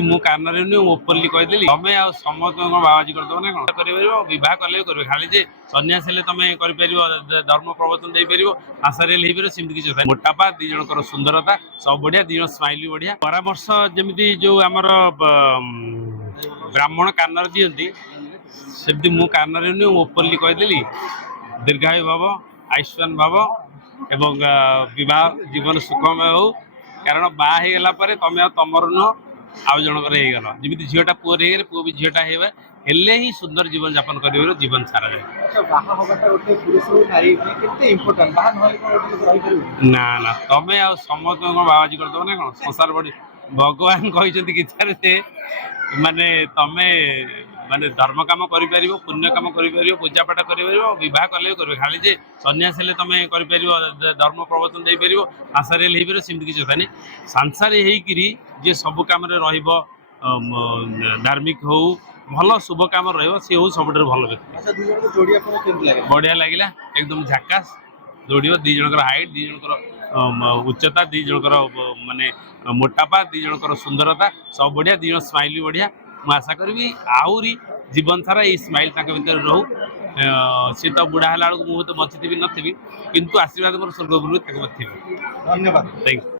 मु कान ओपनली कहीदेली तुम आ समस्त बाबाजी करदे ना कौन कर बह कले करेंगे खाली जे सन्यास तुम कर धर्म प्रवर्तन दे पार आशारियल हो पार सेमती किसी मोटापा दी जनकर सुंदरता सब बढ़िया दी स्माइल बढ़िया परामर्श जमी जो आमर ब्राह्मण कान दिखती सेमती मु कान ओपनली कहीदेली दीर्घायु भाव आयुष्मान भाव एवं विवाह जीवन सुखमय हो कारण बाहला तुम तुमर नुह आउ जनकर गल जमी झीटा पुआ पुआ भी झीटा हेले ही सुंदर जीवन यापन कर जीवन सारा जाए ना ना तुम आ समस्त बाबाजी करदे ना कौन संसार बड़ी भगवान कहते गीतार से माने तुम माने धर्म काम कर पुण्य काम कर पूजा पाठ कर कले कर खाली जे सन्यास तुम कर धर्म प्रवर्तन दे पार आशारियल हो पार सेमती किसी कथा नहीं सांसार होकरी जे सब कम धार्मिक हो भल शुभ काम सी हूँ सब भल बढ़िया लगे एकदम झाकास जोड़ दी जनकर हाइट दी जनकर उच्चता दी जनकर माने मोटापा दी जनकर सुंदरता सब बढ़िया दी स्माइल भी बढ़िया मुझे आशा करी आहरी जीवन सारा ये स्माइल भर रो सी तो बुढ़ा है मुझे बची थी नी किंतु आशीर्वाद मोर स्वर्ग थी। धन्यवाद। Thank you.